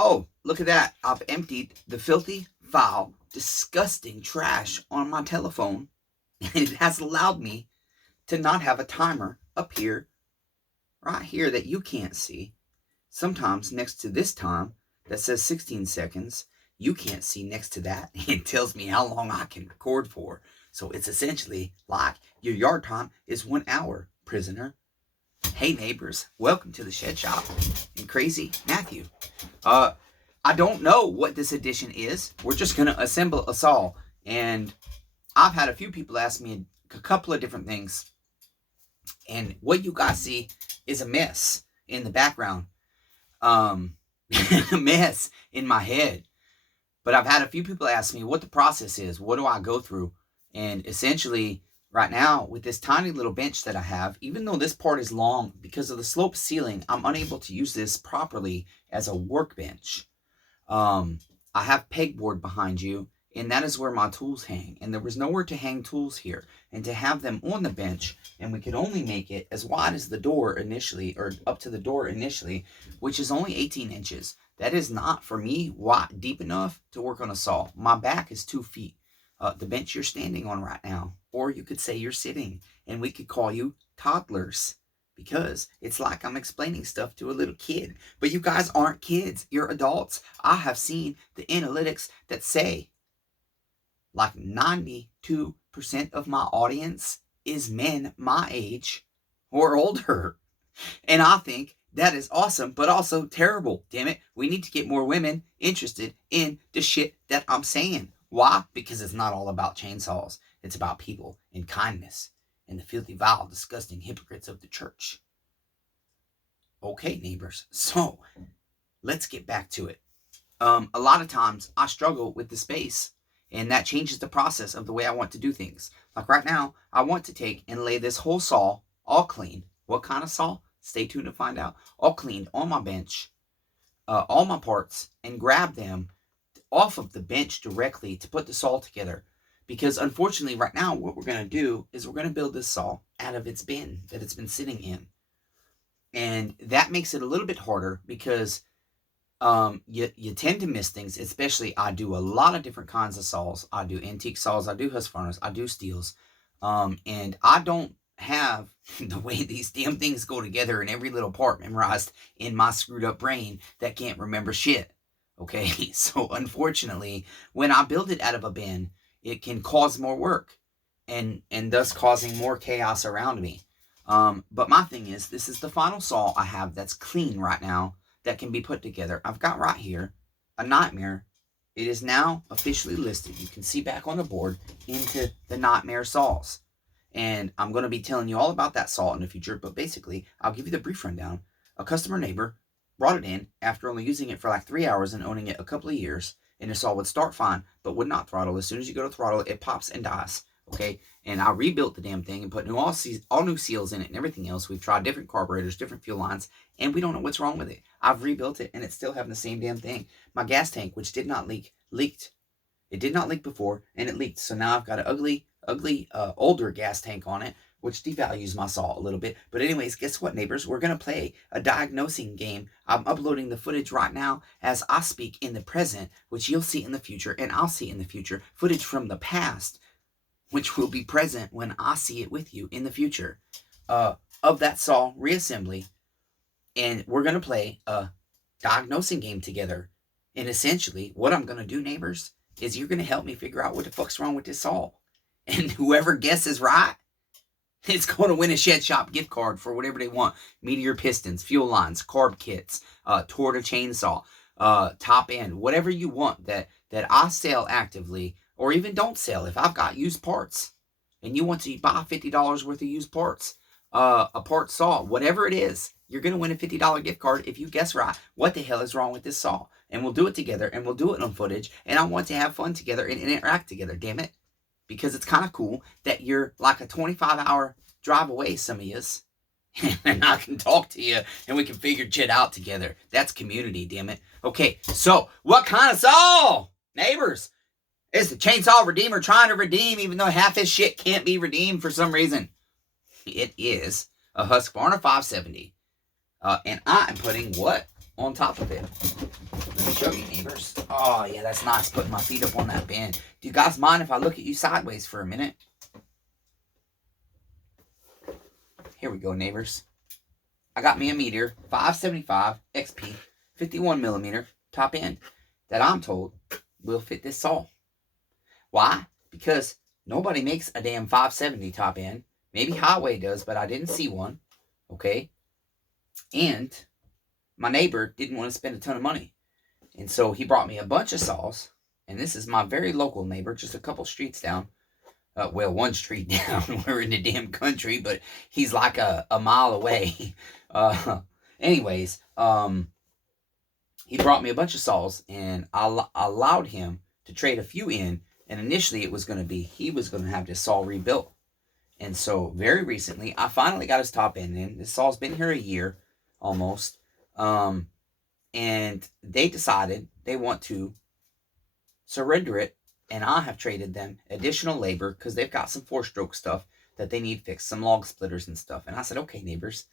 Oh, look at that. I've emptied the filthy, foul, disgusting trash on my telephone, and it has allowed me to not have a timer up here, right here, that you can't see. Sometimes next to this time that says 16 seconds, you can't see next to that. It tells me how long I can record for. So it's essentially like your yard time is 1 hour, prisoner. Hey neighbors, welcome to the Shed Shop and Crazy Matthew. I don't know what this edition is. We're just going to assemble a saw. And I've had a few people ask me a couple of different things. And what you guys see is a mess in the background. A mess in my head. But I've had a few people ask me what the process is. What do I go through? And essentially, right now, with this tiny little bench that I have, even though this part is long, because of the slope ceiling, I'm unable to use this properly as a workbench. I have pegboard behind you, and that is where my tools hang. And there was nowhere to hang tools here. And to have them on the bench, and we could only make it as wide as the door initially, or up to the door initially, which is only 18 inches. That is not, for me, wide, deep enough to work on a saw. My back is 2 feet. The bench you're standing on right now, or you could say you're sitting, and we could call you toddlers, because it's like I'm explaining stuff to a little kid. But you guys aren't kids, you're adults. I have seen the analytics that say like 92% of my audience is men my age or older. And I think that is awesome, but also terrible. Damn it, we need to get more women interested in the shit that I'm saying. Why? Because it's not all about chainsaws. It's about people and kindness and the filthy, vile, disgusting hypocrites of the church. Okay, neighbors. So, let's get back to it. A lot of times, I struggle with the space, and that changes the process of the way I want to do things. Like right now, I want to take and lay this whole saw, all clean. What kind of saw? Stay tuned to find out. All cleaned on my bench, all my parts, and grab them off of the bench directly to put the saw together. Because unfortunately right now what we're going to do is we're going to build this saw out of its bin that it's been sitting in. And that makes it a little bit harder because you tend to miss things. Especially, I do a lot of different kinds of saws. I do antique saws, I do HUSQVARNAs, I do steels. And I don't have the way these damn things go together and every little part memorized in my screwed up brain that can't remember shit. Okay, so unfortunately, when I build it out of a bin, it can cause more work and thus causing more chaos around me. But my thing is, this is the final saw I have that's clean right now that can be put together. I've got right here a Nightmare. It is now officially listed. You can see back on the board into the Nightmare saws. And I'm going to be telling you all about that saw in the future. But basically, I'll give you the brief rundown. A customer neighbor brought it in after only using it for like 3 hours and owning it a couple of years. And the saw would start fine, but would not throttle. As soon as you go to throttle, it pops and dies. Okay? And I rebuilt the damn thing and put all new seals in it and everything else. We've tried different carburetors, different fuel lines, and we don't know what's wrong with it. I've rebuilt it, and it's still having the same damn thing. My gas tank, which did not leak, leaked. It did not leak before, and it leaked. So now I've got an ugly, older gas tank on it, which devalues my saw a little bit. But anyways, guess what, neighbors? We're going to play a diagnosing game. I'm uploading the footage right now as I speak in the present, which you'll see in the future, and I'll see in the future. Footage from the past, which will be present when I see it with you in the future, of that saw reassembly. And we're going to play a diagnosing game together. And essentially, what I'm going to do, neighbors, is you're going to help me figure out what the fuck's wrong with this saw. And whoever guesses right, it's going to win a Shed Shop gift card for whatever they want. Meteor pistons, fuel lines, carb kits, Torta chainsaw, top end, whatever you want that I sell actively, or even don't sell. If I've got used parts and you want to buy $50 worth of used parts, a part saw, whatever it is, you're going to win a $50 gift card if you guess right what the hell is wrong with this saw. And we'll do it together, and we'll do it on footage, and I want to have fun together and interact together, damn it. Because it's kind of cool that you're like a 25-hour drive away, some of yous. And I can talk to you, and we can figure shit out together. That's community, damn it. Okay, so what kind of saw, neighbors? Is the Chainsaw Redeemer trying to redeem, even though half his shit can't be redeemed for some reason? It is a HUSQVARNA 570. And I am putting what on top of it? Let me show you, neighbors. Oh, yeah, that's nice, putting my feet up on that bend. Do you guys mind if I look at you sideways for a minute? Here we go, neighbors. I got me a Meteor 575 XP 51 millimeter top end that I'm told will fit this saw. Why? Because nobody makes a damn 570 top end. Maybe Highway does, but I didn't see one. Okay? And my neighbor didn't want to spend a ton of money. And so he brought me a bunch of saws. And this is my very local neighbor, just a couple streets down. Well, one street down. We're in the damn country, but he's like a mile away. Anyways, he brought me a bunch of saws, and I allowed him to trade a few in. And initially, it was going to be he was going to have this saw rebuilt. And so, very recently, I finally got his top end in. This saw's been here a year, almost. And they decided they want to surrender it. And I have traded them additional labor because they've got some 4-stroke stuff that they need fixed, some log splitters and stuff. And I said, okay, neighbors,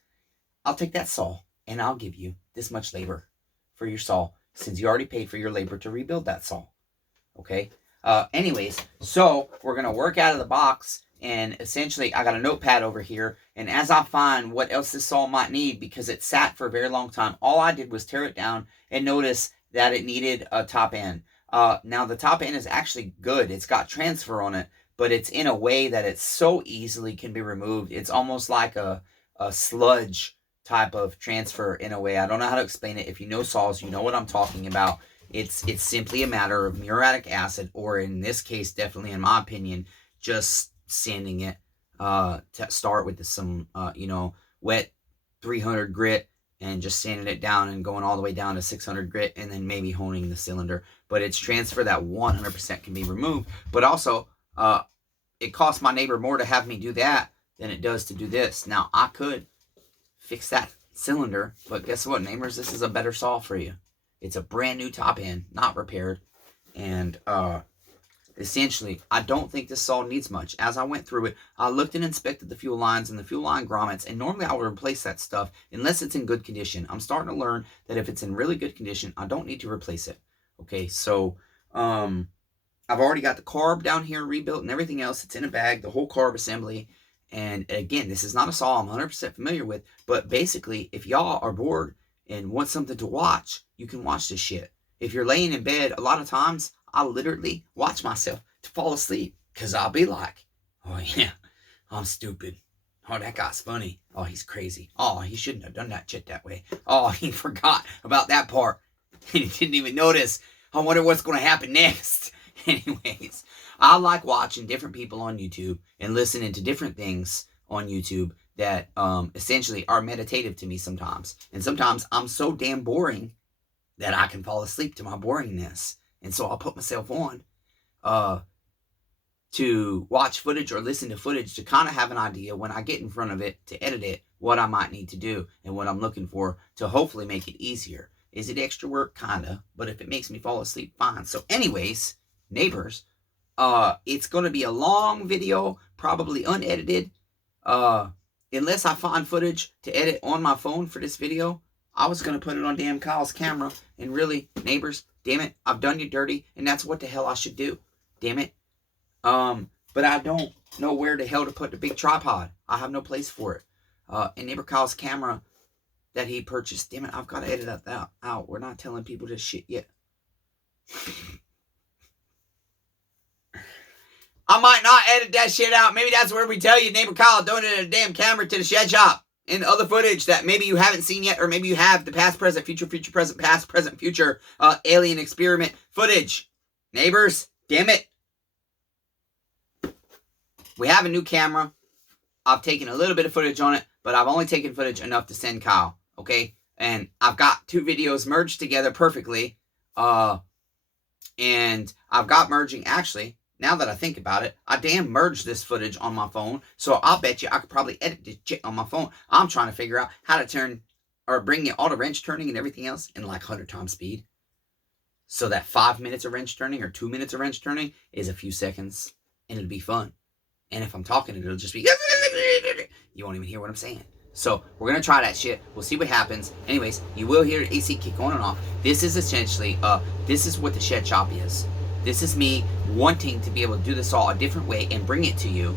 I'll take that saw and I'll give you this much labor for your saw since you already paid for your labor to rebuild that saw. Okay? Anyways, so we're going to work out of the box. And essentially, I got a notepad over here. And as I find what else this saw might need, because it sat for a very long time, all I did was tear it down and notice that it needed a top end. Now, the top end is actually good. It's got transfer on it, but it's in a way that it so easily can be removed. It's almost like a sludge type of transfer in a way. I don't know how to explain it. If you know saws, you know what I'm talking about. It's simply a matter of muriatic acid, or in this case, definitely in my opinion, just sanding it to start with some, wet 300 grit and just sanding it down and going all the way down to 600 grit and then maybe honing the cylinder. But it's transfer that 100% can be removed. But also, it costs my neighbor more to have me do that than it does to do this. Now, I could fix that cylinder, but guess what, neighbors? This is a better saw for you. It's a brand new top end, not repaired. And essentially, I don't think this saw needs much. As I went through it, I looked and inspected the fuel lines and the fuel line grommets, and normally I would replace that stuff unless it's in good condition. I'm starting to learn that if it's in really good condition, I don't need to replace it. Okay, so I've already got the carb down here rebuilt and everything else. It's in a bag, the whole carb assembly. And again, this is not a saw I'm 100% familiar with, but basically, if y'all are bored and want something to watch, you can watch this shit. If you're laying in bed, a lot of times, I literally watch myself to fall asleep because I'll be like, oh yeah, I'm stupid. Oh, that guy's funny. Oh, he's crazy. Oh, he shouldn't have done that shit that way. Oh, he forgot about that part. He didn't even notice. I wonder what's going to happen next. Anyways, I like watching different people on YouTube and listening to different things on YouTube that essentially are meditative to me sometimes. And sometimes I'm so damn boring that I can fall asleep to my boringness. And so I'll put myself on to watch footage or listen to footage to kind of have an idea when I get in front of it to edit it, what I might need to do and what I'm looking for to hopefully make it easier. Is it extra work? Kinda. But if it makes me fall asleep, fine. So anyways, neighbors, it's going to be a long video, probably unedited. Unless I find footage to edit on my phone for this video, I was going to put it on damn Kyle's camera. And really, neighbors, damn it, I've done you dirty. And that's what the hell I should do. Damn it. But I don't know where the hell to put the big tripod. I have no place for it. And neighbor Kyle's camera that he purchased, damn it, I've got to edit that out. We're not telling people this shit yet. I might not edit that shit out. Maybe that's where we tell you neighbor Kyle donated a damn camera to the shed shop. And other footage that maybe you haven't seen yet, or maybe you have the past, present, future, future, present, past, present, future alien experiment footage. Neighbors, damn it. We have a new camera. I've taken a little bit of footage on it, but I've only taken footage enough to send Kyle. Okay? And I've got 2 videos merged together perfectly. And I've got merging, actually, now that I think about it, I damn merged this footage on my phone. So I'll bet you I could probably edit this shit on my phone. I'm trying to figure out how to turn or bring the auto wrench turning and everything else in like 100 times speed. So that 5 minutes of wrench turning or 2 minutes of wrench turning is a few seconds. And it'll be fun. And if I'm talking, it'll just be... You won't even hear what I'm saying. So we're going to try that shit. We'll see what happens. Anyways, you will hear the AC kick on and off. This is essentially, this is what the shed shop is. This is me wanting to be able to do this all a different way and bring it to you.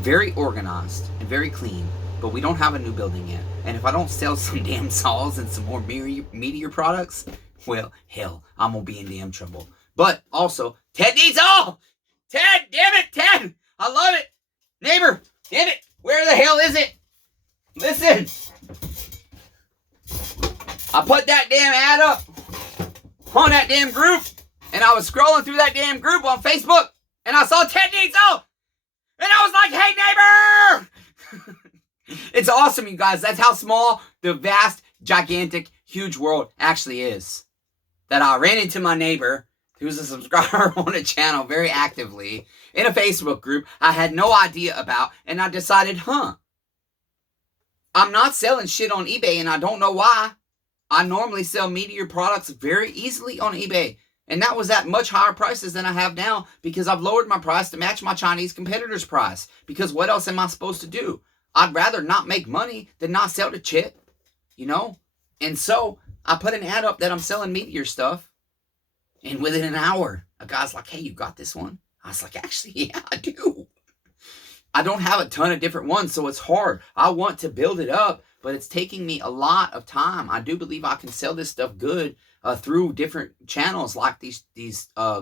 Very organized and very clean. But we don't have a new building yet. And if I don't sell some damn saws and some more meteor products, well, hell, I'm going to be in damn trouble. But also, Ted needs all! Ted, damn it, Ted! I love it! Neighbor, damn it! Where the hell is it? Listen! I put that damn ad up on that damn group, and I was scrolling through that damn group on Facebook, and I saw Ted needs all! And I was like, hey, neighbor! It's awesome, you guys. That's how small the vast, gigantic, huge world actually is. That I ran into my neighbor, who's a subscriber on a channel very actively, in a Facebook group I had no idea about, and I decided, I'm not selling shit on eBay, and I don't know why. I normally sell Meteor products very easily on eBay, and that was at much higher prices than I have now, because I've lowered my price to match my Chinese competitor's price. Because what else am I supposed to do? I'd rather not make money than not sell to shit, you know? And so, I put an ad up that I'm selling Meteor stuff, and within an hour, a guy's like, hey, you got this one? I was like, actually, yeah, I do. I don't have a ton of different ones, so it's hard. I want to build it up, but it's taking me a lot of time. I do believe I can sell this stuff good through different channels like these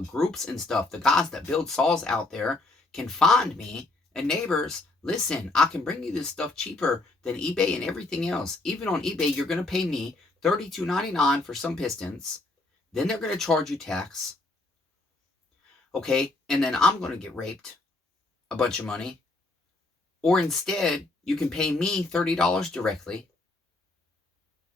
groups and stuff. The guys that build saws out there can find me. And neighbors, listen, I can bring you this stuff cheaper than eBay and everything else. Even on eBay, you're going to pay me $32.99 for some pistons. Then they're going to charge you tax. Okay, and then I'm going to get raped a bunch of money. Or instead, you can pay me $30 directly.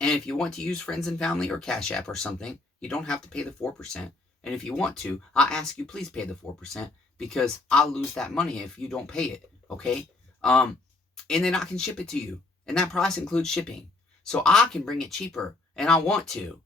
And if you want to use friends and family or Cash App or something, you don't have to pay the 4%. And if you want to, I ask you please pay the 4%. Because I'll lose that money if you don't pay it, okay? And then I can ship it to you. And that price includes shipping. So I can bring it cheaper. And I want to.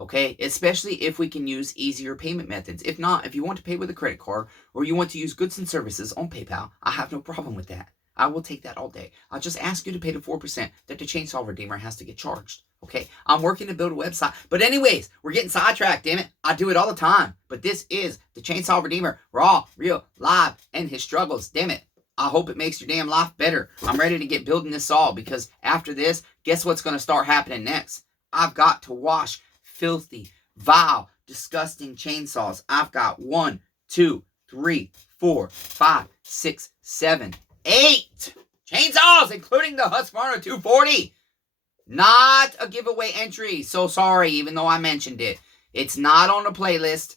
Okay? Especially if we can use easier payment methods. If not, if you want to pay with a credit card or you want to use goods and services on PayPal, I have no problem with that. I will take that all day. I'll just ask you to pay the 4% that the Chainsaw Redeemer has to get charged. Okay, I'm working to build a website. But anyways, we're getting sidetracked, damn it. I do it all the time. But this is the Chainsaw Redeemer, raw, real, live, and his struggles. Damn it. I hope it makes your damn life better. I'm ready to get building this all because after this, guess what's going to start happening next? I've got to wash filthy, vile, disgusting chainsaws. I've got 1, 2, 3, 4, 5, 6, 7, 8 chainsaws, including the HUSQVARNA 240. Not a giveaway entry. So sorry, even though I mentioned it. It's not on the playlist.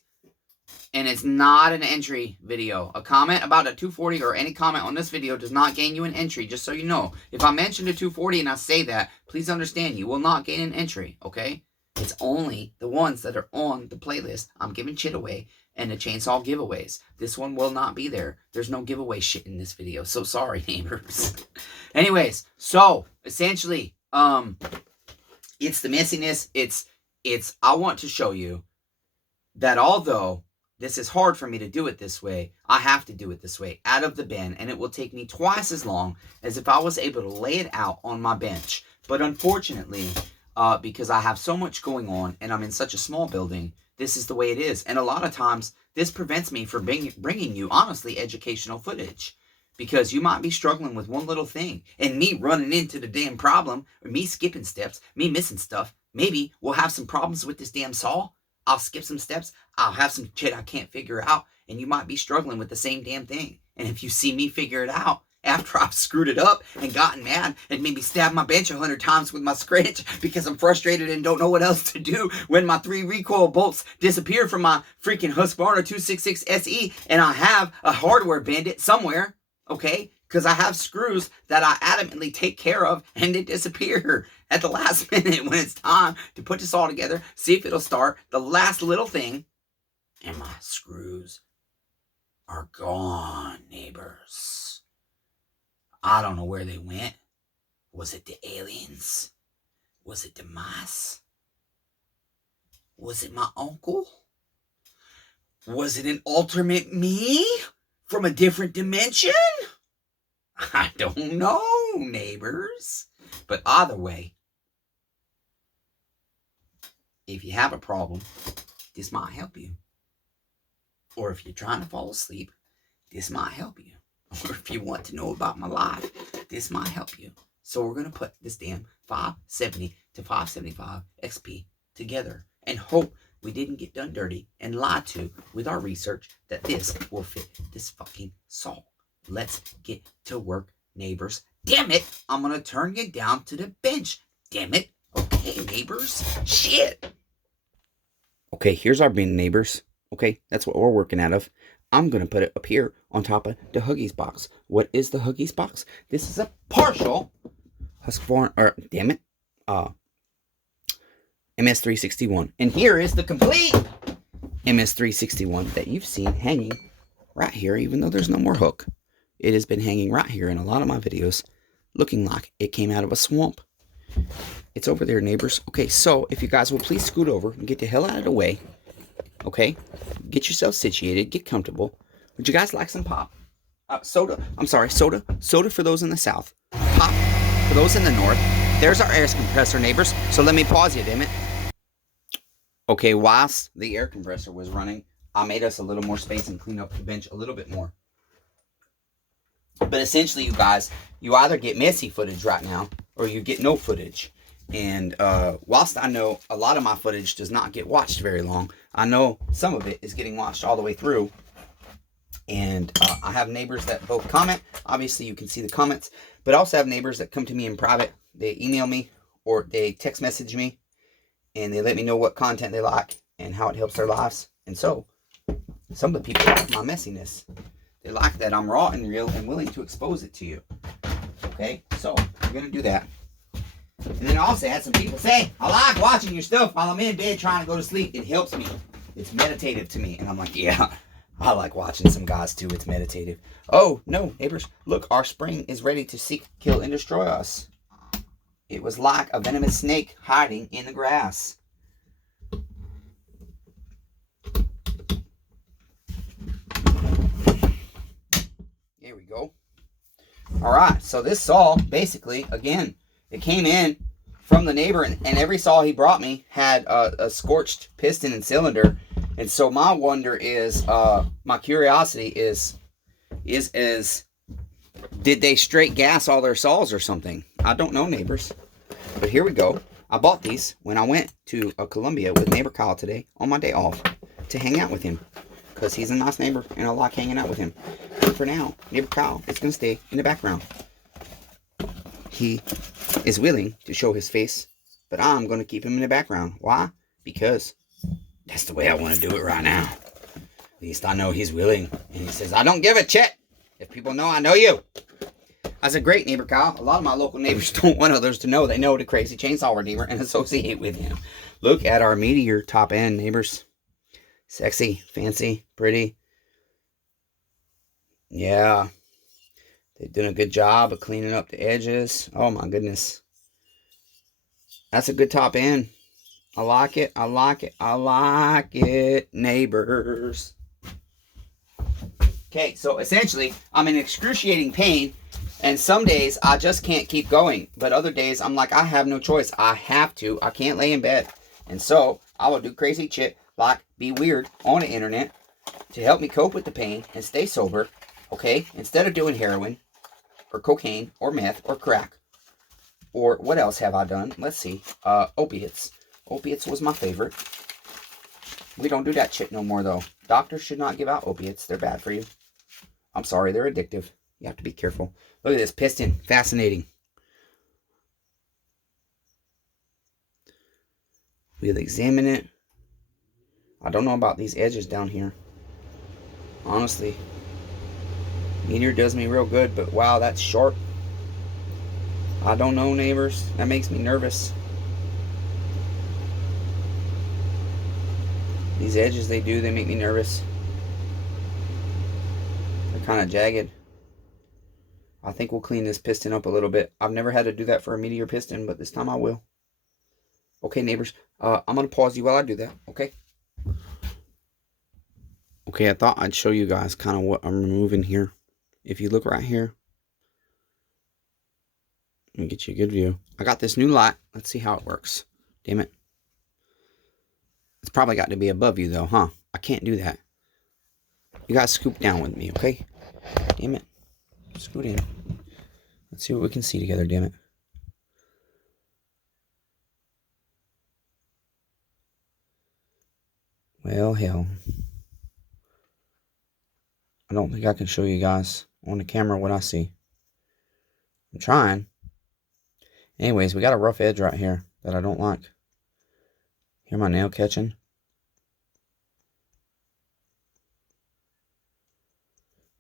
And it's not an entry video. A comment about a 240 or any comment on this video does not gain you an entry, just so you know. If I mention the 240 and I say that, please understand you will not gain an entry, okay? It's only the ones that are on the playlist. I'm giving shit away and the chainsaw giveaways. This one will not be there. There's no giveaway shit in this video. So sorry, neighbors. Anyways, so essentially, it's the messiness. It's I want to show you that although this is hard for me to do it this way, I have to do it this way out of the bin, and it will take me twice as long as if I was able to lay it out on my bench. But unfortunately, because I have so much going on and I'm in such a small building, this is the way it is. And a lot of times, this prevents me from bringing you, honestly, educational footage. Because you might be struggling with one little thing, and me running into the damn problem, or me skipping steps, me missing stuff. Maybe we'll have some problems with this damn saw. I'll skip some steps. I'll have some shit I can't figure out, and you might be struggling with the same damn thing. And if you see me figure it out, after I've screwed it up and gotten mad and maybe stabbed my bench 100 times with my scratch because I'm frustrated and don't know what else to do when my 3 recoil bolts disappear from my freaking HUSQVARNA 266 SE and I have a hardware bandit somewhere, okay? Because I have screws that I adamantly take care of and they disappear at the last minute when it's time to put this all together, see if it'll start. The last little thing, and my screws are gone, neighbors. I don't know where they went. Was it the aliens? Was it the mice? Was it my uncle? Was it an alternate me from a different dimension? I don't know, neighbors. But either way, if you have a problem, this might help you. Or if you're trying to fall asleep, this might help you. Or if you want to know about my life, this might help you. So we're going to put this damn 570 to 575 XP together and hope we didn't get done dirty and lied to with our research that this will fit this fucking saw. Let's get to work, neighbors. Damn it, I'm going to turn you down to the bench. Damn it. Okay, neighbors. Shit. Okay, here's our bin, neighbors. Okay, that's what we're working out of. I'm going to put it up here on top of the Huggies box. What is the Huggies box? This is a partial HUSQVARNA, or damn it, MS361. And here is the complete MS361 that you've seen hanging right here, even though there's no more hook. It has been hanging right here in a lot of my videos, looking like it came out of a swamp. It's over there, neighbors. Okay, so if you guys will please scoot over and get the hell out of the way. Okay, get yourself situated, get comfortable. Would you guys like some pop? Soda. I'm sorry, soda. Soda for those in the south. Pop for those in the north. There's our air compressor, neighbors. So let me pause you, damn it. Okay, whilst the air compressor was running, I made us a little more space and cleaned up the bench a little bit more. But essentially, you guys, you either get messy footage right now, or you get no footage. And whilst I know a lot of my footage does not get watched very long, I know some of it is getting watched all the way through. And I have neighbors that both comment. Obviously, you can see the comments. But I also have neighbors that come to me in private. They email me or they text message me. And they let me know what content they like and how it helps their lives. And so, some of the people like my messiness. They like that I'm raw and real and willing to expose it to you. Okay? So, we're going to do that. And then I also had some people say, I like watching your stuff while I'm in bed trying to go to sleep. It helps me. It's meditative to me. And I'm like, yeah, I like watching some guys too. It's meditative. Oh, no, neighbors. Look, our spring is ready to seek, kill, and destroy us. It was like a venomous snake hiding in the grass. There we go. All right, so this saw, basically, again, it came in from the neighbor, and every saw he brought me had a scorched piston and cylinder. And so my wonder is, my curiosity is did they straight gas all their saws or something? I don't know, neighbors. But here we go. I bought these when I went to Columbia with neighbor Kyle today on my day off to hang out with him. Because he's a nice neighbor and I like hanging out with him. And for now, neighbor Kyle is going to stay in the background. He is willing to show his face, but I'm going to keep him in the background. Why? Because that's the way I want to do it right now. At least I know he's willing. And he says, I don't give a shit if people know I know you. That's a great neighbor, Kyle. A lot of my local neighbors don't want others to know they know the Crazy Chainsaw Redeemer and associate with him. Look at our Meteor top end, neighbors. Sexy, fancy, pretty. Yeah. They've done a good job of cleaning up the edges. Oh my goodness. That's a good top end. I like it. I like it. I like it, neighbors. Okay, so essentially, I'm in excruciating pain. And some days, I just can't keep going. But other days, I'm like, I have no choice. I have to. I can't lay in bed. And so, I will do crazy shit like be weird on the internet to help me cope with the pain and stay sober. Okay? Instead of doing heroin or cocaine or meth or crack. Or what else have I done? Let's see. Opiates. Opiates was my favorite. We don't do that shit no more, though. Doctors should not give out opiates. They're bad for you. I'm sorry. They're addictive. You have to be careful. Look at this piston. Fascinating. We'll examine it. I don't know about these edges down here. Honestly. Meteor does me real good, but wow, that's sharp. I don't know, neighbors. That makes me nervous. These edges they make me nervous. They're kind of jagged. I think we'll clean this piston up a little bit. I've never had to do that for a Meteor piston, but this time I will. Okay, neighbors. I'm going to pause you while I do that, okay? Okay, I thought I'd show you guys kind of what I'm removing here. If you look right here, Let me get you a good view. I got this new light. Let's see how it works. Damn it. It's probably got to be above you though, huh? I can't do that. You guys scoop down with me, okay? Damn it. Scoot in. Let's see what we can see together, damn it. Well, hell. I don't think I can show you guys on the camera what I see. I'm trying. Anyways, we got a rough edge right here that I don't like. Hear my nail catching?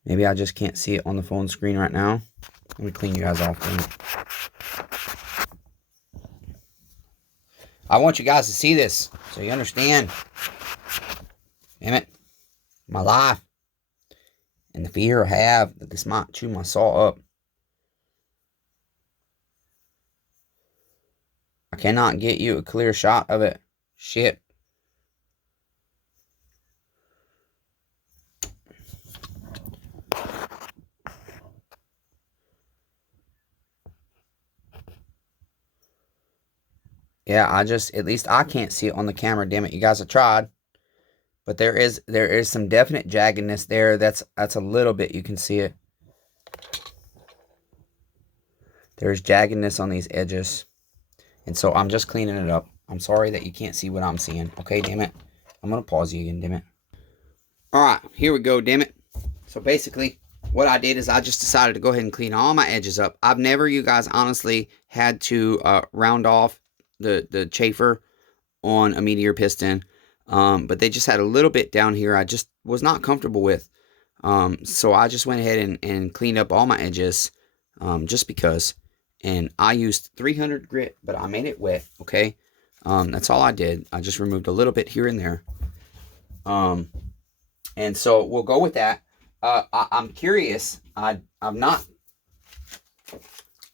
Maybe I just can't see it on the phone screen right now. Let me clean you guys off. I want you guys to see this so you understand. Damn it. My life. And the fear I have that this might chew my saw up. I cannot get you a clear shot of it. Shit. Yeah, at least I can't see it on the camera, damn it. You guys have tried. But there is some definite jaggedness there. That's a little bit, you can see it. There's jaggedness on these edges. And so I'm just cleaning it up. I'm sorry that you can't see what I'm seeing. Okay, damn it. I'm going to pause you again, damn it. Alright, here we go, damn it. So basically, what I did is I just decided to go ahead and clean all my edges up. I've never, you guys, honestly, had to round off the chafer on a Meteor piston. But they just had a little bit down here I just was not comfortable with. So I just went ahead and cleaned up all my edges just because. And I used 300 grit, but I made it wet, okay? That's all I did. I just removed a little bit here and there. And so we'll go with that. I'm curious. I've not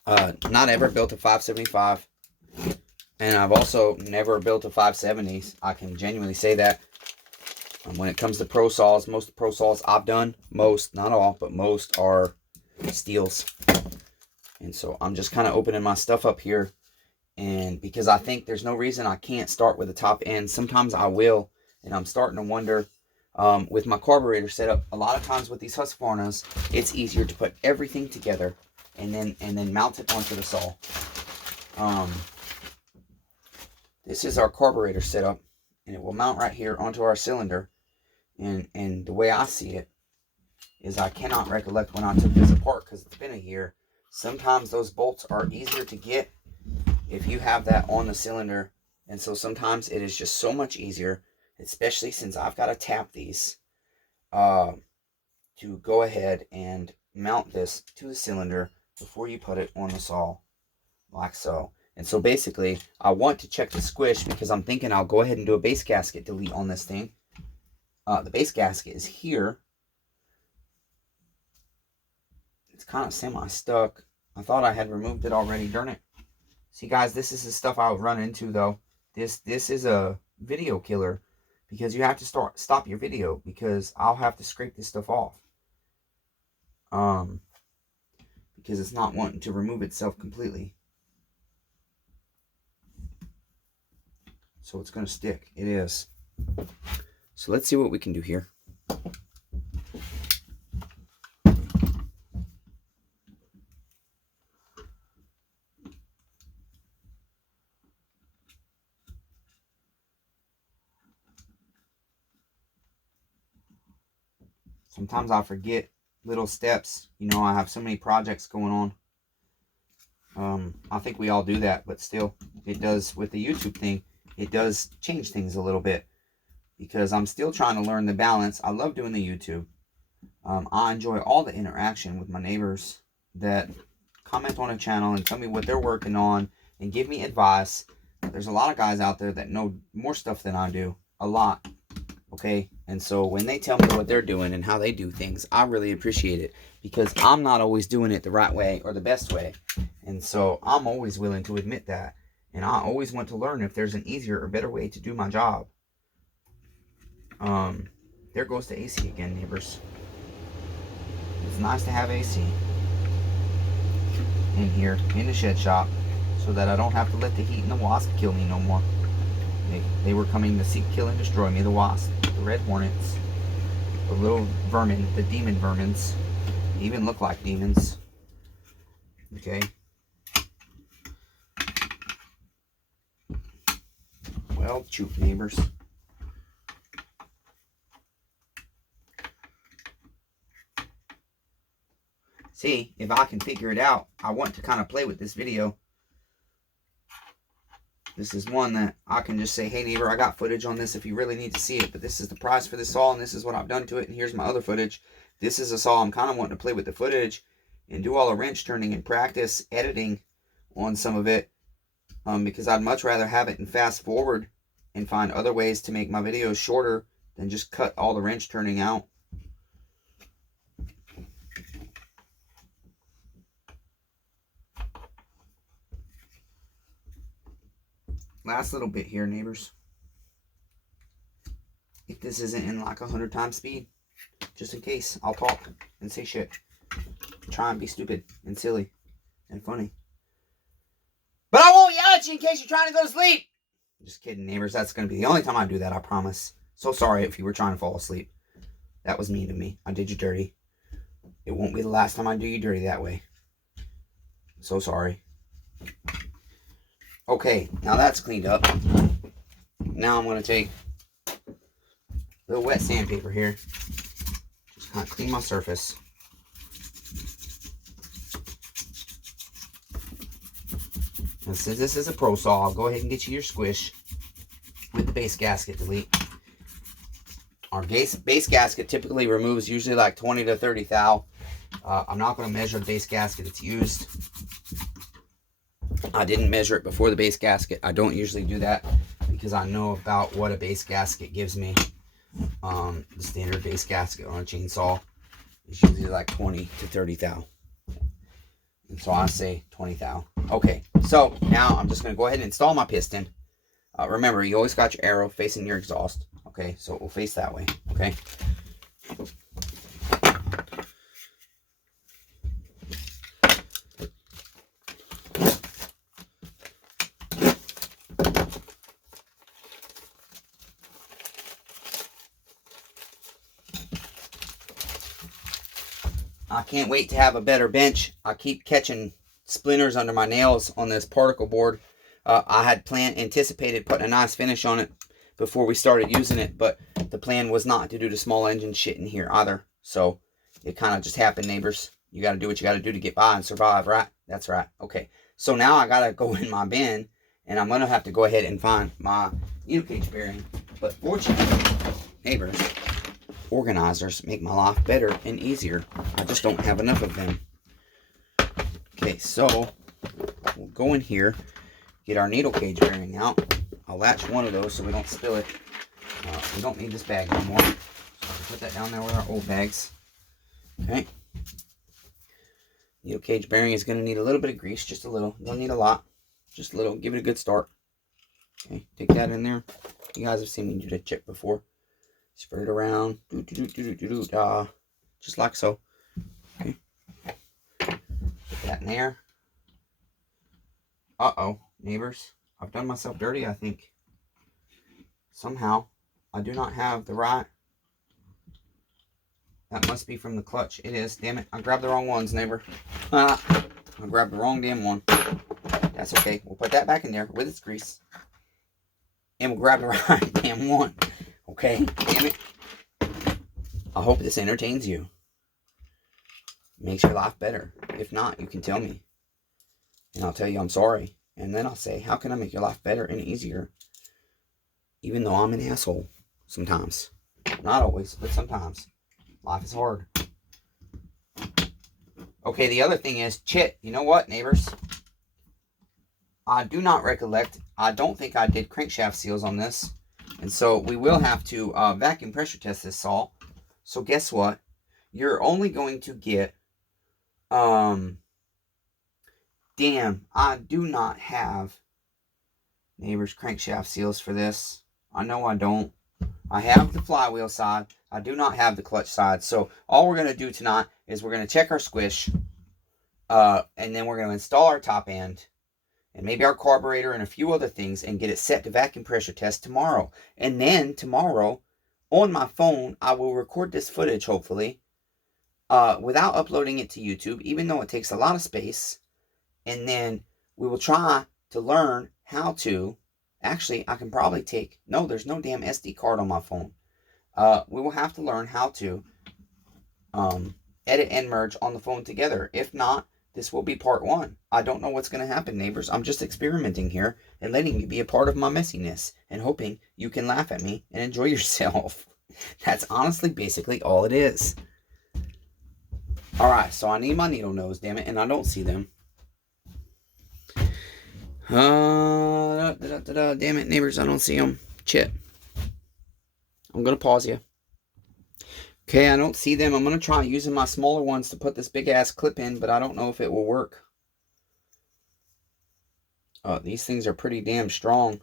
ever built a 575. And I've also never built a 570s. I can genuinely say that. When it comes to pro saws, most of the pro saws I've done, most, not all, but most are steels. And so I'm just kind of opening my stuff up here. And because I think there's no reason I can't start with the top end. Sometimes I will. And I'm starting to wonder, with my carburetor setup, a lot of times with these HUSQVARNAs, it's easier to put everything together and then mount it onto the saw. This is our carburetor setup, and it will mount right here onto our cylinder. And the way I see it is I cannot recollect when I took this apart because it's been a year. Sometimes those bolts are easier to get if you have that on the cylinder. And so sometimes it is just so much easier, especially since I've got to tap these, to go ahead and mount this to the cylinder before you put it on the saw, like so. And so basically, I want to check the squish because I'm thinking I'll go ahead and do a base gasket delete on this thing. The base gasket is here. It's kind of semi-stuck. I thought I had removed it already, darn it. See, guys, this is the stuff I would run into, though. This is a video killer because you have to stop your video because I'll have to scrape this stuff off. Because it's not wanting to remove itself completely. So it's going to stick. It is. So let's see what we can do here. Sometimes I forget little steps. You know, I have so many projects going on. I think we all do that, but still, it does with the YouTube thing. It does change things a little bit because I'm still trying to learn the balance. I love doing the YouTube. I enjoy all the interaction with my neighbors that comment on a channel and tell me what they're working on and give me advice. There's a lot of guys out there that know more stuff than I do. A lot. Okay? And so when they tell me what they're doing and how they do things, I really appreciate it because I'm not always doing it the right way or the best way. And so I'm always willing to admit that. And I always want to learn if there's an easier or better way to do my job. There goes the AC again, neighbors. It's nice to have AC. in here in the shed shop so that I don't have to let the heat and the wasp kill me no more. They were coming to seek, kill, and destroy me. The wasp, the red hornets, the little vermin, the demon vermins. They even look like demons. Okay. Well, shoot, neighbors. See, if I can figure it out, I want to kind of play with this video. This is one that I can just say, hey neighbor, I got footage on this if you really need to see it, but this is the price for this saw, and this is what I've done to it, and here's my other footage. This is a saw I'm kind of wanting to play with the footage and do all the wrench turning and practice editing on some of it, because I'd much rather have it in fast forward and find other ways to make my videos shorter than just cut all the wrench turning out. Last little bit here, neighbors. If this isn't in like 100 times speed, just in case, I'll talk and say shit. Try and be stupid and silly and funny. But I won't yell at you in case you're trying to go to sleep. Just kidding, neighbors. That's going to be the only time I do that, I promise. So sorry if you were trying to fall asleep. That was mean to me. I did you dirty. It won't be the last time I do you dirty that way. So sorry. Okay, now that's cleaned up. Now I'm going to take a little wet sandpaper here. Just kind of clean my surface. And since this is a pro saw, I'll go ahead and get you your squish with the base gasket delete. Our base gasket typically removes usually like 20 to 30 thou. I'm not going to measure the base gasket that's used. I didn't measure it before the base gasket. I don't usually do that because I know about what a base gasket gives me. The standard base gasket on a chainsaw is usually like 20 to 30 thou. And so I say 20 thou. Okay, so now I'm just going to go ahead and install my piston. Remember, you always got your arrow facing your exhaust. Okay, so it will face that way. Okay. I can't wait to have a better bench. I keep catching splinters under my nails on this particle board. I had anticipated putting a nice finish on it before we started using it, but the plan was not to do the small engine shit in here either. So it kind of just happened, neighbors. You got to do what you got to do to get by and survive, right? That's right. Okay, so now I got to go in my bin, and I'm going to have to go ahead and find my needle cage bearing. But fortunately, neighbors, organizers make my life better and easier. I just don't have enough of them. Okay, so we'll go in here, get our needle cage bearing out. I'll latch one of those so we don't spill it. We don't need this bag anymore. So I'll put that down there with our old bags. Okay. Needle cage bearing is going to need a little bit of grease, just a little. Don't need a lot. Just a little. Give it a good start. Okay, take that in there. You guys have seen me do that chip before. Spread it around. Just like so. Okay. Put that in there. Uh-oh, neighbors. I've done myself dirty, I think. Somehow, I do not have the right. That must be from the clutch. It is. Damn it. I grabbed the wrong ones, neighbor. I grabbed the wrong damn one. That's okay. We'll put that back in there with its grease. And we'll grab the right damn one. Okay. Damn it. I hope this entertains you. Makes your life better. If not, you can tell me. And I'll tell you I'm sorry. And then I'll say, how can I make your life better and easier? Even though I'm an asshole. Sometimes. Not always, but sometimes. Life is hard. Okay, the other thing is, chit. You know what, neighbors? I do not recollect. I don't think I did crankshaft seals on this. And so we will have to vacuum pressure test this saw. So guess what? You're only going to get... Damn, I do not have, neighbors, crankshaft seals for this. I know I don't. I have the flywheel side. I do not have the clutch side. So all we're going to do tonight is we're going to check our squish. And then we're going to install our top end and maybe our carburetor and a few other things and get it set to vacuum pressure test tomorrow. And then tomorrow on my phone, I will record this footage, hopefully, without uploading it to YouTube, even though it takes a lot of space. And then we will try to learn how to, actually, I can probably take, no, there's no damn SD card on my phone. We will have to learn how to edit and merge on the phone together. If not, this will be part 1. I don't know what's going to happen, neighbors. I'm just experimenting here and letting you be a part of my messiness and hoping you can laugh at me and enjoy yourself. That's honestly basically all it is. Alright, so I need my needle nose, damn it, and I don't see them. Damn it, neighbors, I don't see them. Shit. I'm going to pause you. Okay, I don't see them. I'm going to try using my smaller ones to put this big-ass clip in, but I don't know if it will work. These things are pretty damn strong.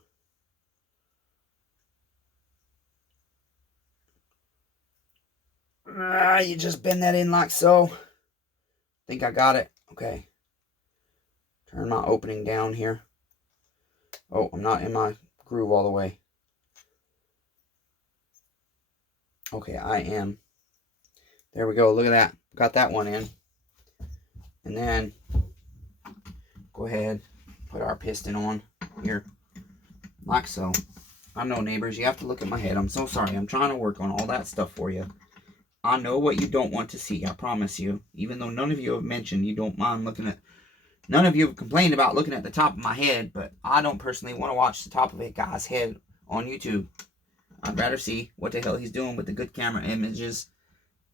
You just bend that in like so. Think I got it. Okay. Turn my opening down here. Oh, I'm not in my groove all the way. Okay, I am. There we go. Look at that. Got that one in. And then go ahead, put our piston on here. Like so. I know, neighbors, you have to look at my head. I'm so sorry. I'm trying to work on all that stuff for you. I know what you don't want to see. I promise you. Even though none of you have mentioned you don't mind looking at... None of you have complained about looking at the top of my head, but I don't personally want to watch the top of a guy's head on YouTube. I'd rather see what the hell he's doing with the good camera images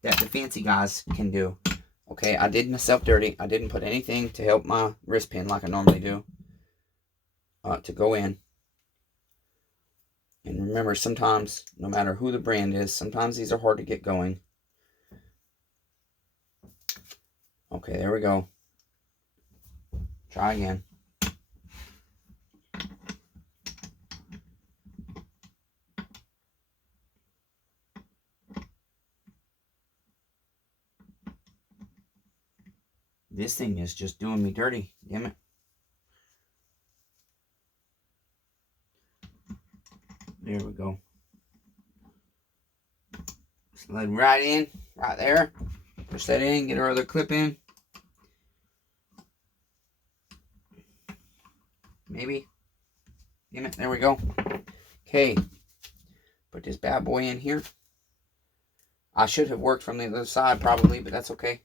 that the fancy guys can do. Okay, I did myself dirty. I didn't put anything to help my wrist pin like I normally do to go in. And remember, sometimes, no matter who the brand is, sometimes these are hard to get going. Okay, there we go. Try again. This thing is just doing me dirty. Damn it. There we go. Slide right in. Right there. Push that in. Get our other clip in. Maybe. Damn it. There we go. Okay. Put this bad boy in here. I should have worked from the other side probably, but that's okay.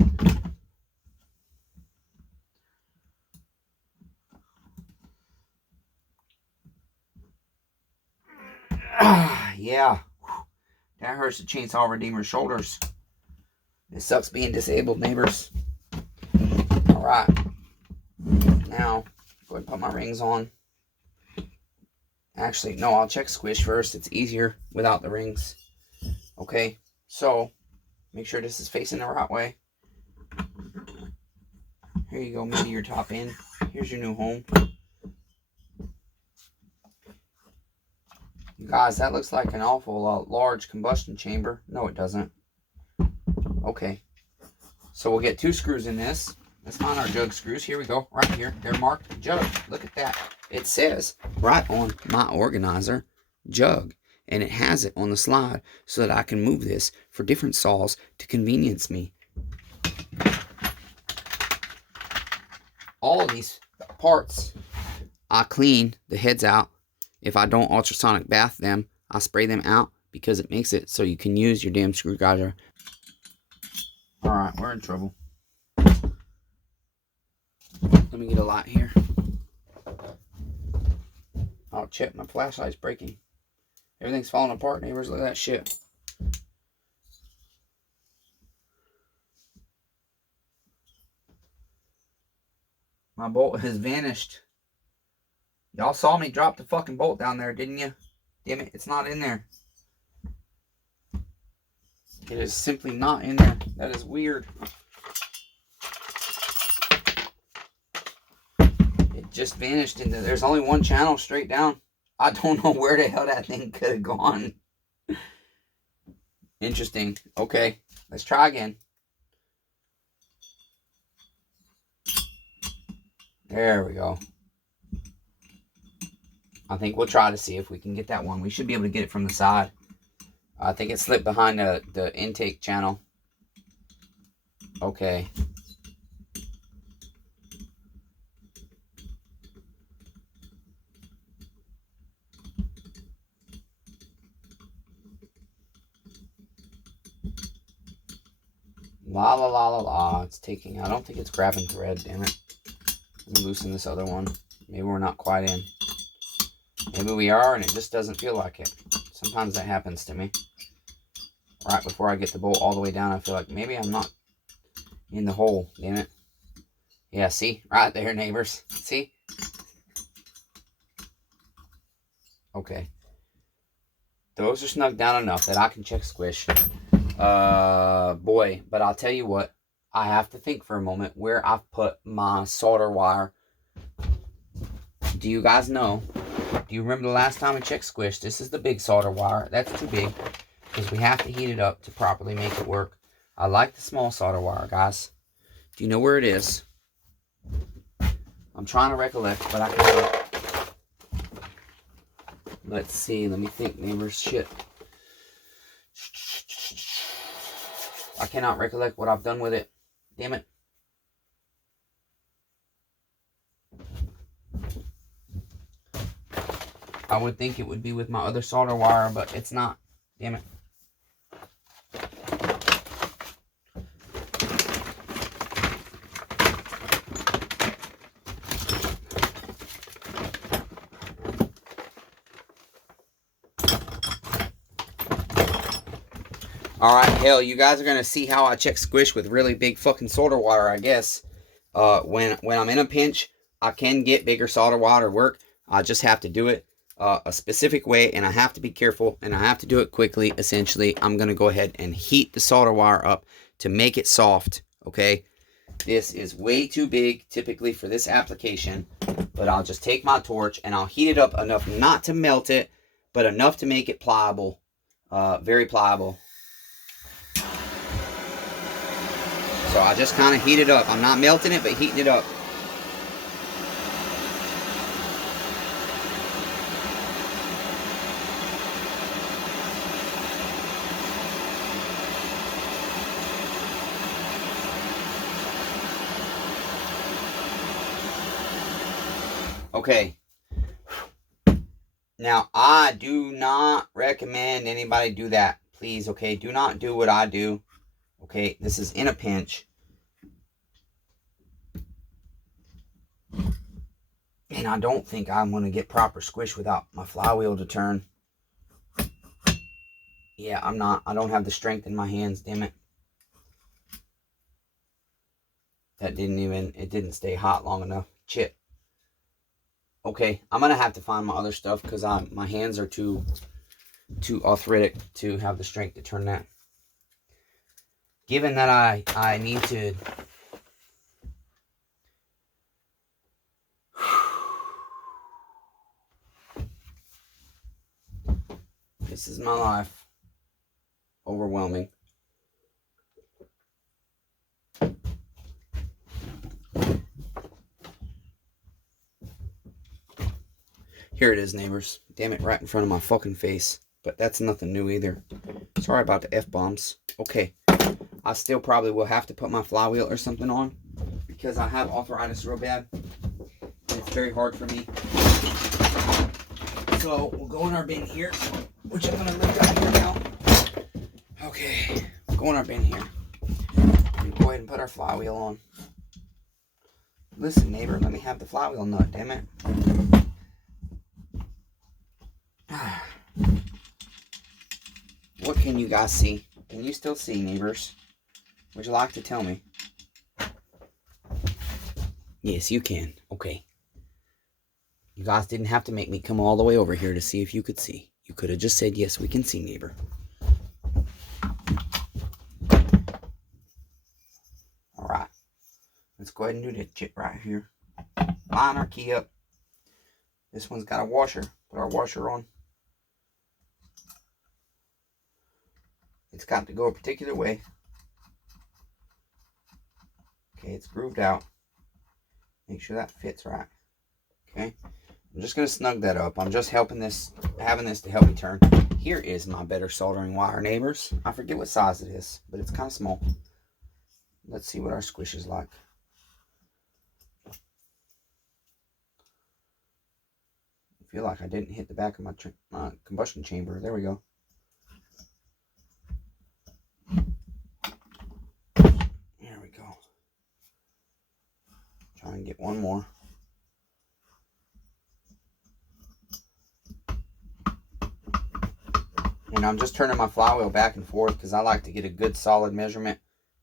Yeah. That hurts the Chainsaw Redeemer's shoulders. It sucks being disabled, neighbors. Alright. Now, go ahead and put my rings on. Actually, no, I'll check squish first. It's easier without the rings. Okay, so make sure this is facing the right way. Here you go, maybe your top end. Here's your new home. You guys, that looks like an awful large combustion chamber. No, it doesn't. Okay, so we'll get 2 screws in this. Let's find our jug screws. Here we go, right here. They're marked jug. Look at that. It says right on my organizer, jug. And it has it on the slide so that I can move this for different saws to convenience me. All of these parts, I clean the heads out. If I don't ultrasonic bath them, I spray them out because it makes it so you can use your damn screwdriver. Alright, we're in trouble. Let me get a light here. Oh, check, my flashlight's breaking. Everything's falling apart, neighbors. Look at that shit. My bolt has vanished. Y'all saw me drop the fucking bolt down there, didn't you? Damn it, it's not in there. It is simply not in there. That is weird. It just vanished into... There's only one channel straight down. I don't know where the hell that thing could have gone. Interesting. Okay, let's try again. There we go. I think we'll try to see if we can get that one. We should be able to get it from the side. I think it slipped behind the intake channel. Okay. La la la la la. It's taking. I don't think it's grabbing thread, damn it. Let me loosen this other one. Maybe we're not quite in. Maybe we are and it just doesn't feel like it. Sometimes that happens to me. Right before I get the bolt all the way down, I feel like maybe I'm not in the hole, damn it. Yeah, see? Right there, neighbors. See? Okay. Those are snug down enough that I can check squish. Boy, but I'll tell you what. I have to think for a moment where I've put my solder wire. Do you guys know? Do you remember the last time I checked squish? This is the big solder wire. That's too big because we have to heat it up to properly make it work. I like the small solder wire, guys. Do you know where it is? I'm trying to recollect, but I can't. Let's see. Let me think, neighbors. Shit. I cannot recollect what I've done with it. Damn it. I would think it would be with my other solder wire, but it's not. Damn it. Alright, hell, you guys are going to see how I check squish with really big fucking solder wire, I guess. When I'm in a pinch, I can get bigger solder wire to work. I just have to do it a specific way, and I have to be careful, and I have to do it quickly. Essentially, I'm going to go ahead and heat the solder wire up to make it soft, okay? This is way too big, typically, for this application, but I'll just take my torch, and I'll heat it up enough not to melt it, but enough to make it pliable, very pliable. So I just kind of heat it up. I'm not melting it, but heating it up. Okay. Now, I do not recommend anybody do that. Please, okay? Do not do what I do. Okay? This is in a pinch. And I don't think I'm going to get proper squish without my flywheel to turn. Yeah, I'm not. I don't have the strength in my hands, damn it. That didn't even, it didn't stay hot long enough. Chip. Okay, I'm going to have to find my other stuff because my hands are too arthritic to have the strength to turn that. Given that I need to... This is my life. Overwhelming. Here it is, neighbors. Damn it, right in front of my fucking face. But that's nothing new either. Sorry about the F-bombs. Okay. I still probably will have to put my flywheel or something on because I have arthritis real bad. And it's very hard for me. So we'll go in our bin here, which I'm going to lift out here now. Okay. We'll go in our bin here. And go ahead and put our flywheel on. Listen, neighbor, let me have the flywheel nut, damn it. What can you guys see? Can you still see, neighbors? Would you like to tell me? Yes, you can. Okay. You guys didn't have to make me come all the way over here to see if you could see. You could have just said, yes, we can see, neighbor. Alright. Let's go ahead and do this chip right here. Line our key up. This one's got a washer. Put our washer on. It's got to go a particular way. Okay, it's grooved out. Make sure that fits right. Okay. I'm just going to snug that up. I'm just having this to help me turn. Here is my better soldering wire, neighbors. I forget what size it is, but it's kind of small. Let's see what our squish is like. I feel like I didn't hit the back of my combustion chamber. There we go. There we go. Try and get one more. And I'm just turning my flywheel back and forth because I like to get a good solid measurement.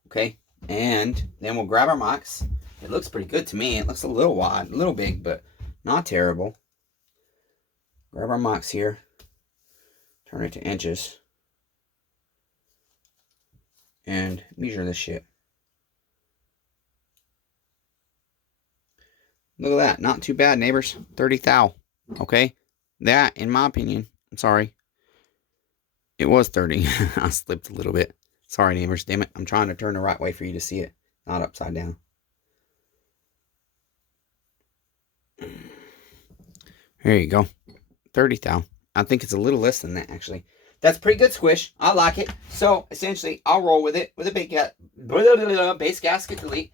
Okay. And then we'll grab our mics. It looks pretty good to me. It looks a little wide, a little big, but not terrible. Grab our mics here. Turn it to inches. And measure this shit. Look at that. Not too bad, neighbors. 30 thou. Okay. That, in my opinion, I'm sorry. It was 30. I slipped a little bit. Sorry, neighbors. Damn it. I'm trying to turn the right way for you to see it. Not upside down. There you go. 30 thou. I think it's a little less than that, actually. That's pretty good squish. I like it. So, essentially, I'll roll with it with a base gasket delete.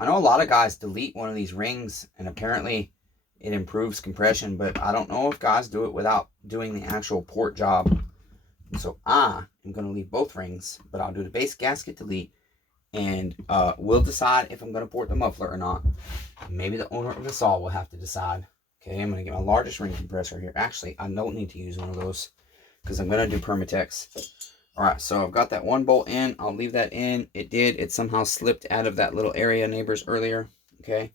I know a lot of guys delete one of these rings, and apparently it improves compression, but I don't know if guys do it without doing the actual port job. So I am going to leave both rings, but I'll do the base gasket delete, and we'll decide if I'm going to port the muffler or not. Maybe the owner of the saw will have to decide. Okay, I'm going to get my largest ring compressor here. Actually, I don't need to use one of those because I'm going to do Permatex. All right, so I've got that one bolt in. I'll leave that in. It somehow slipped out of that little area, neighbors, earlier. Okay.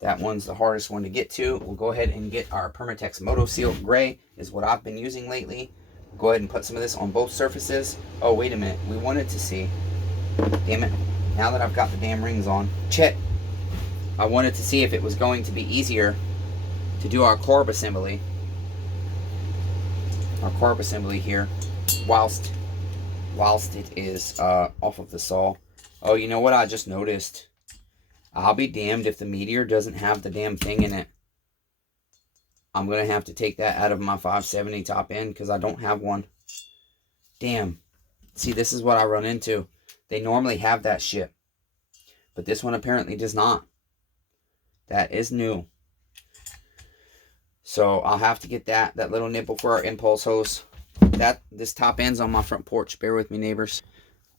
That one's the hardest one to get to. We'll go ahead and get our Permatex Moto Seal Gray, is what I've been using lately. We'll go ahead and put some of this on both surfaces. Oh, wait a minute. We wanted to see. Damn it. Now that I've got the damn rings on. Chet. I wanted to see if it was going to be easier to do our carb assembly. Our carb assembly here. Whilst it is off of the saw. Oh, you know what I just noticed? I'll be damned if the Meteor doesn't have the damn thing in it. I'm going to have to take that out of my 570 top end because I don't have one. Damn. See, this is what I run into. They normally have that shit. But this one apparently does not. That is new. So I'll have to get that little nipple for our impulse hose. This top end's on my front porch. Bear with me, neighbors.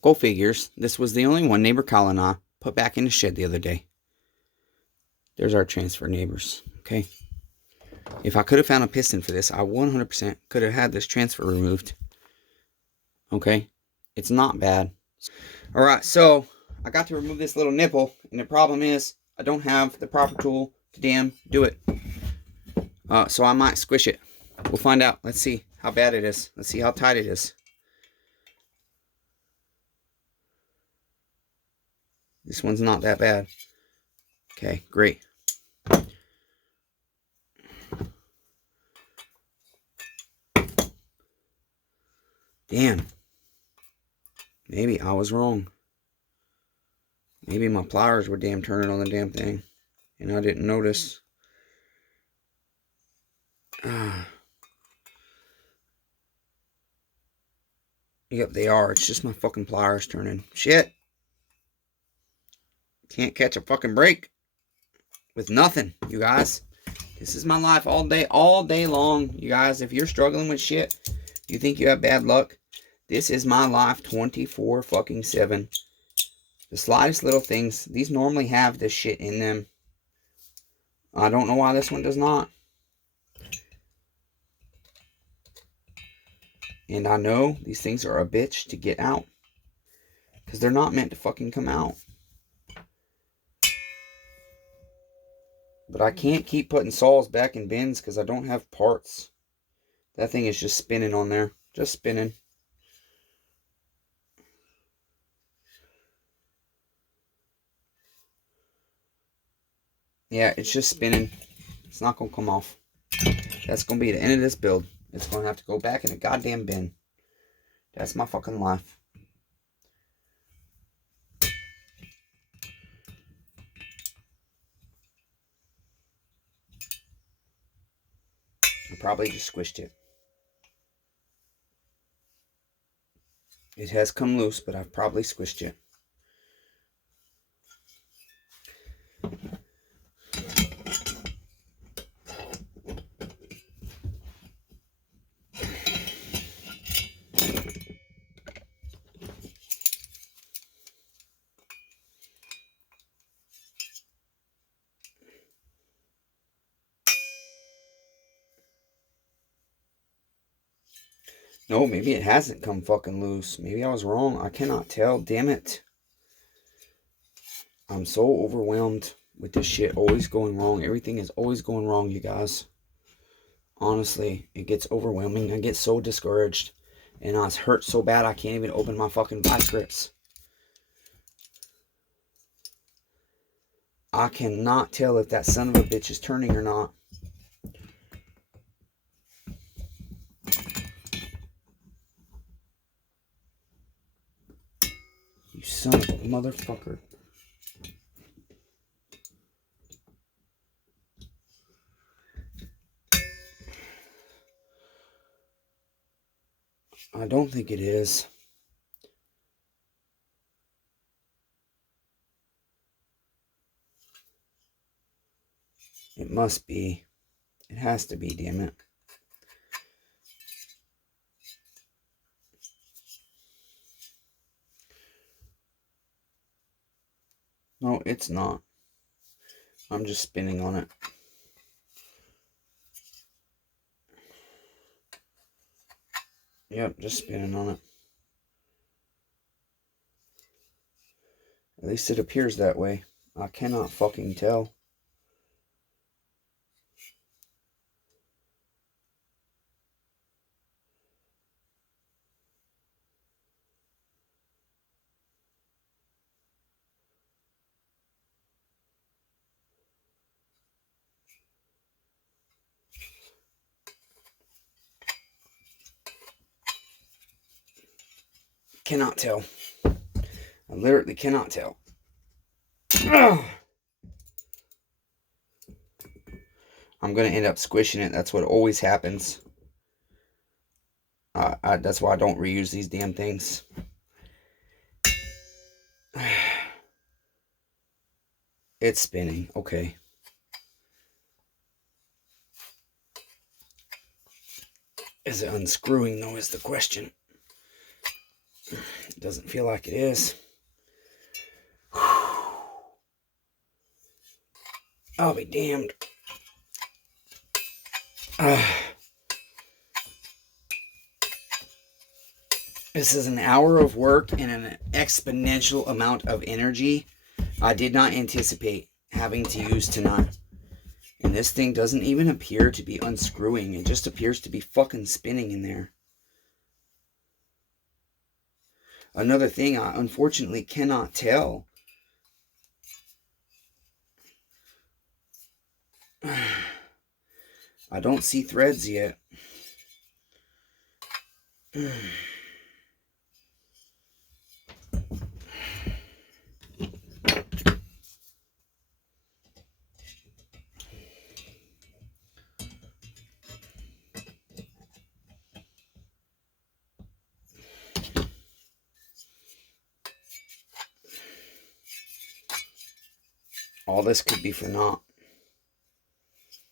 Go figures. This was the only one neighbor Kyle and I put back in the shed the other day. There's our transfer, neighbors. Okay. If I could have found a piston for this, I 100% could have had this transfer removed. Okay. It's not bad. All right. So I got to remove this little nipple. And the problem is I don't have the proper tool to damn do it. So I might squish it. We'll find out. Let's see how bad it is. Let's see how tight it is. This one's not that bad. Okay, great. Damn. Maybe I was wrong. Maybe my pliers were damn turning on the damn thing. And I didn't notice. Yep, they are. It's just my fucking pliers turning. Shit. Can't catch a fucking break with nothing, you guys. This is my life all day long, you guys. If you're struggling with shit, you think you have bad luck, this is my life 24 fucking 7. The slightest little things, these normally have this shit in them. I don't know why this one does not. And I know these things are a bitch to get out. Because they're not meant to fucking come out. But I can't keep putting saws back in bins because I don't have parts. That thing is just spinning on there. Just spinning. Yeah, it's just spinning. It's not going to come off. That's going to be the end of this build. It's going to have to go back in a goddamn bin. That's my fucking life. probably just squished it. It has come loose, but I've probably squished it. No, maybe it hasn't come fucking loose. Maybe I was wrong. I cannot tell. Damn it. I'm so overwhelmed with this shit always going wrong. Everything is always going wrong, you guys. Honestly, it gets overwhelming. I get so discouraged. And I was hurt so bad I can't even open my fucking vice grips. I cannot tell if that son of a bitch is turning or not. You son of a motherfucker. I don't think it is. It must be. It has to be, damn it. No, it's not. I'm just spinning on it. Yep, just spinning on it. At least it appears that way. I cannot fucking tell. Cannot tell. I literally cannot tell. Ugh. I'm going to end up squishing it. That's what always happens. That's why I don't reuse these damn things. It's spinning. Okay. Is it unscrewing, though, is the question. It doesn't feel like it is. I'll be damned. This is an hour of work and an exponential amount of energy I did not anticipate having to use tonight. And this thing doesn't even appear to be unscrewing. It just appears to be fucking spinning in there. Another thing I unfortunately cannot tell. I don't see threads yet. All this could be for naught.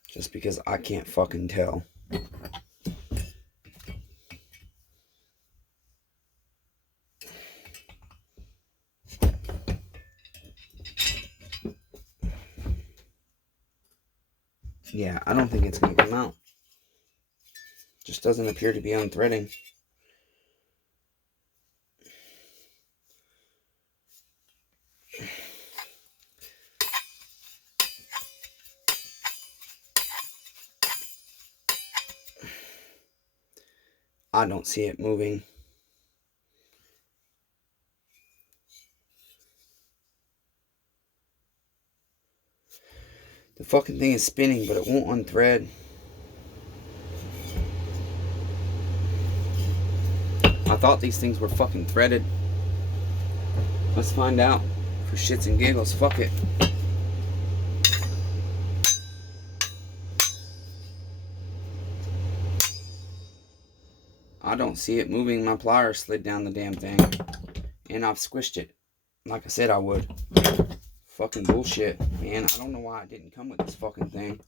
Just because I can't fucking tell. Yeah, I don't think it's going to come out. Just doesn't appear to be unthreading. I don't see it moving. The fucking thing is spinning, but it won't unthread. I thought these things were fucking threaded. Let's find out. For shits and giggles, fuck it. I don't see it moving. My pliers slid down the damn thing. And I've squished it. Like I said I would. Fucking bullshit, man. I don't know why it didn't come with this fucking thing.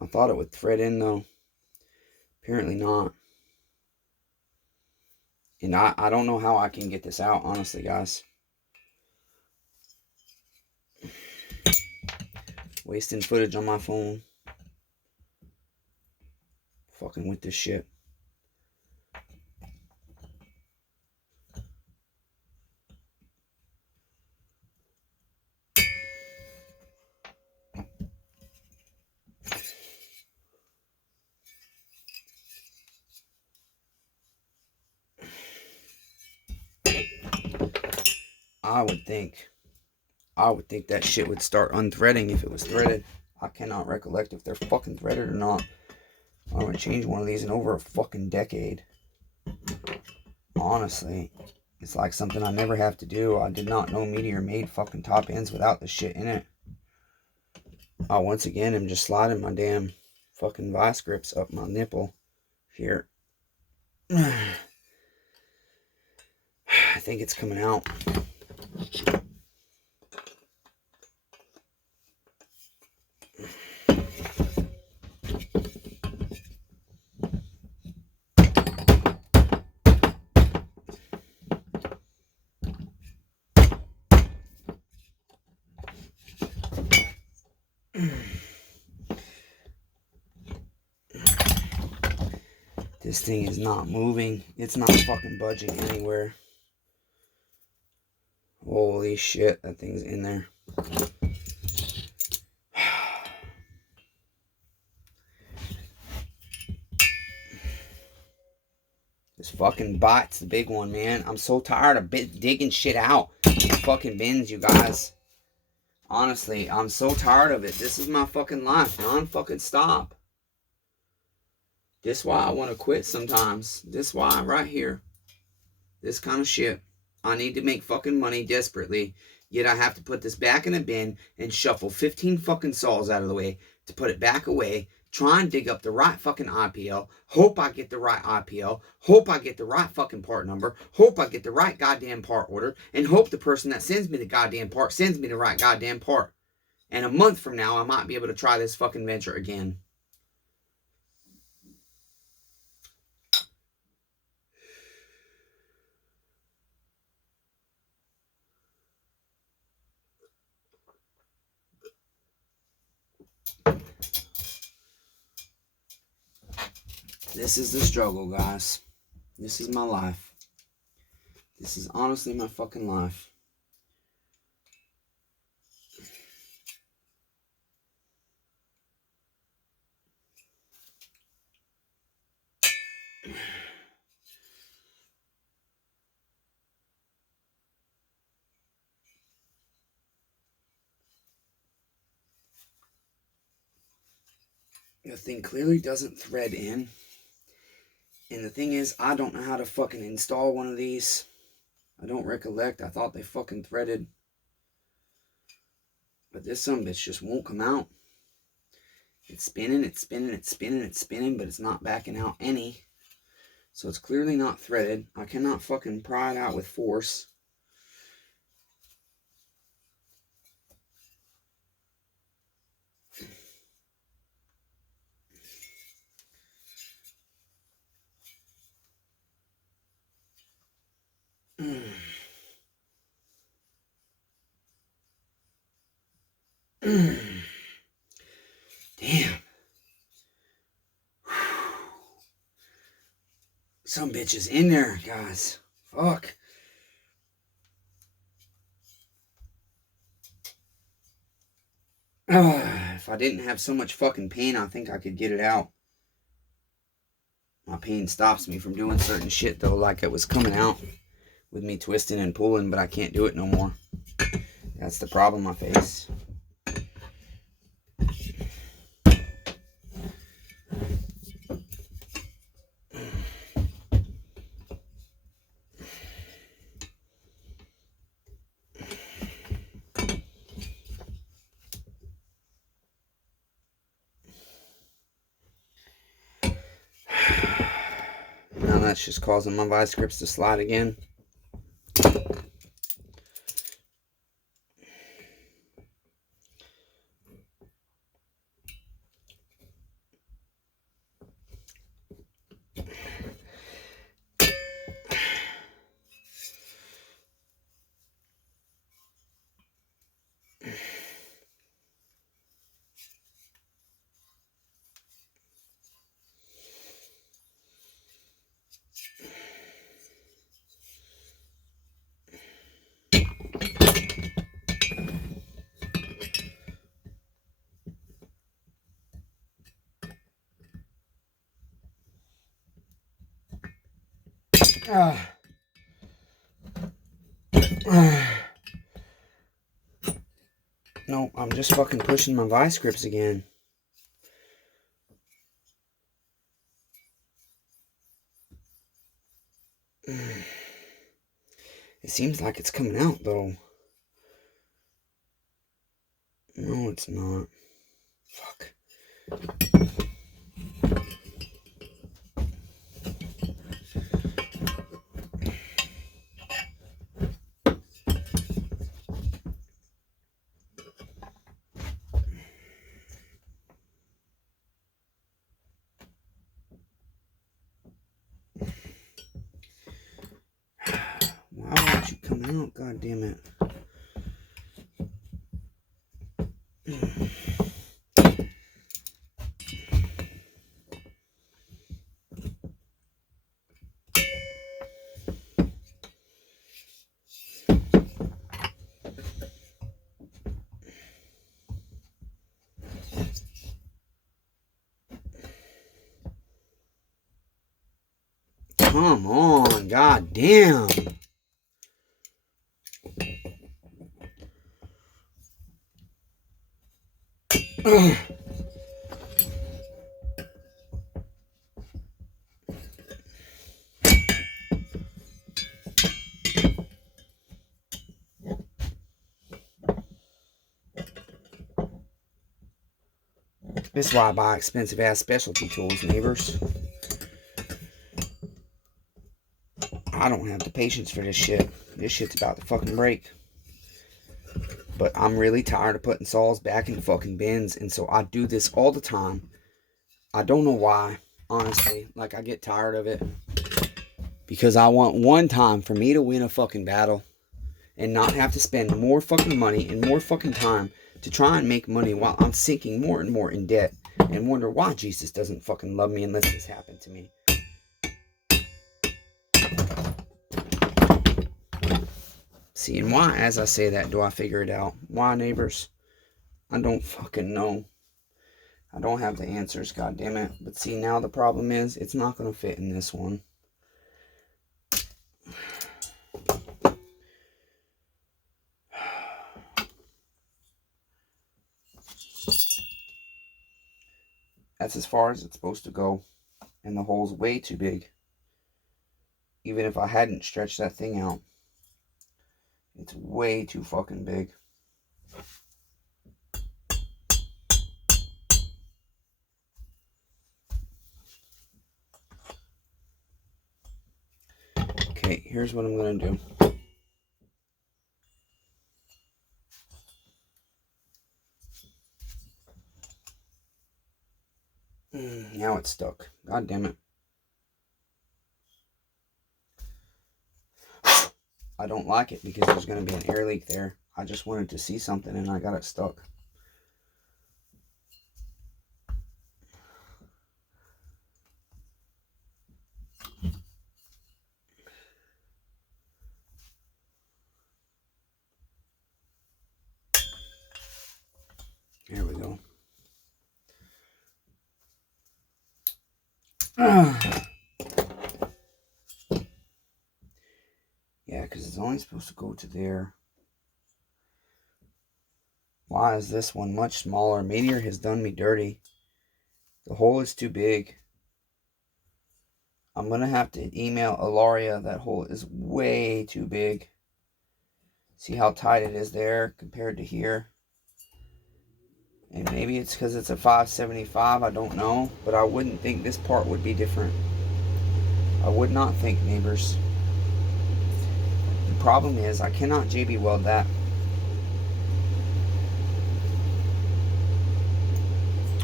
I thought it would thread in though. Apparently not. And I don't know how I can get this out, honestly, guys. Wasting footage on my phone. Fucking with this shit. I would think that shit would start unthreading if it was threaded. I cannot recollect if they're fucking threaded or not. I haven't changed one of these in over a fucking decade. Honestly, it's like something I never have to do. I did not know Meteor made fucking top ends without the shit in it. I once again am just sliding my damn fucking vice grips up my nipple here. I think it's coming out. This thing is not moving. It's not fucking budging anywhere. Holy shit, that thing's in there. This fucking bite's the big one, man. I'm so tired of digging shit out. Fucking bins, you guys. Honestly, I'm so tired of it. This is my fucking life. Non-fucking stop. This is why I want to quit sometimes. This is why, right here. This kind of shit. I need to make fucking money desperately. Yet I have to put this back in a bin and shuffle 15 fucking saws out of the way to put it back away. Try and dig up the right fucking IPL. Hope I get the right IPL. Hope I get the right fucking part number. Hope I get the right goddamn part order. And hope the person that sends me the goddamn part sends me the right goddamn part. And a month from now, I might be able to try this fucking venture again. This is the struggle, guys. This is my life. This is honestly my fucking life. The thing clearly doesn't thread in. And the thing is, I don't know how to fucking install one of these. I don't recollect. I thought they fucking threaded. But this sumbitch just won't come out. It's spinning, it's spinning, it's spinning, it's spinning, but it's not backing out any. So it's clearly not threaded. I cannot fucking pry it out with force. Damn. Some bitch is in there, guys. Fuck. If I didn't have so much fucking pain, I think I could get it out. My pain stops me from doing certain shit, though, like it was coming out with me twisting and pulling, but I can't do it no more. That's the problem I face. that's just causing my vice grips to slide again. No, I'm just fucking pushing my vice grips again. It seems like it's coming out, though. No, it's not. Fuck. Why won't you come out? God damn it. Come on, god damn. This is why I buy expensive ass specialty tools, neighbors. I don't have the patience for this shit. This shit's about to fucking break. But I'm really tired of putting saws back in the fucking bins, and so I do this all the time. I don't know why, honestly. Like, I get tired of it. Because I want one time for me to win a fucking battle and not have to spend more fucking money and more fucking time to try and make money while I'm sinking more and more in debt and wonder why Jesus doesn't fucking love me and lets this happen to me. See, and why, as I say that, do I figure it out? Why, neighbors? I don't fucking know. I don't have the answers, goddammit. But see, now the problem is, it's not going to fit in this one. That's as far as it's supposed to go. And the hole's way too big. Even if I hadn't stretched that thing out. It's way too fucking big. Okay, here's what I'm going to do. Now it's stuck. God damn it. I don't like it because there's going to be an air leak there. I just wanted to see something and I got it stuck. There we go. Yeah, because it's only supposed to go to there. Why is this one much smaller? Meteor has done me dirty. The hole is too big. I'm going to have to email Ilaria. That hole is way too big. See how tight it is there compared to here. And maybe it's because it's a 575. I don't know. But I wouldn't think this part would be different. I would not think, neighbors. The problem is I cannot JB weld that.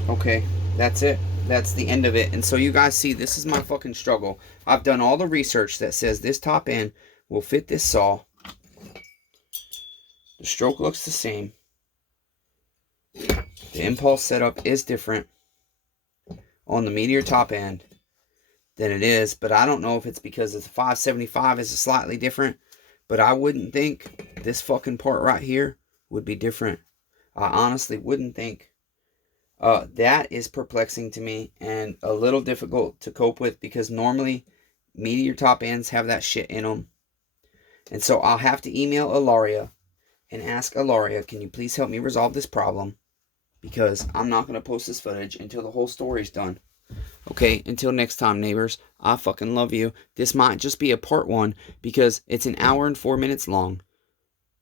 Okay, that's it. That's the end of it. And so you guys see, this is my fucking struggle. I've done all the research that says this top end will fit this saw. The stroke looks the same. The impulse setup is different on the Meteor top end than it is, but I don't know if it's because the 575 is slightly different, but I wouldn't think this fucking part right here would be different. I honestly wouldn't think. That is perplexing to me and a little difficult to cope with, because normally Meteor top ends have that shit in them. And so I'll have to email Ilaria and ask Ilaria, can you please help me resolve this problem? Because I'm not going to post this footage until the whole story's done. Okay, until next time, neighbors, I fucking love you. This might just be a part 1 because it's an hour and 4 minutes long.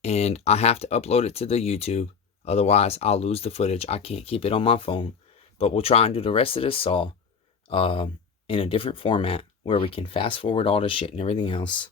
And I have to upload it to the YouTube. Otherwise, I'll lose the footage. I can't keep it on my phone. But we'll try and do the rest of this saw in a different format where we can fast forward all the shit and everything else.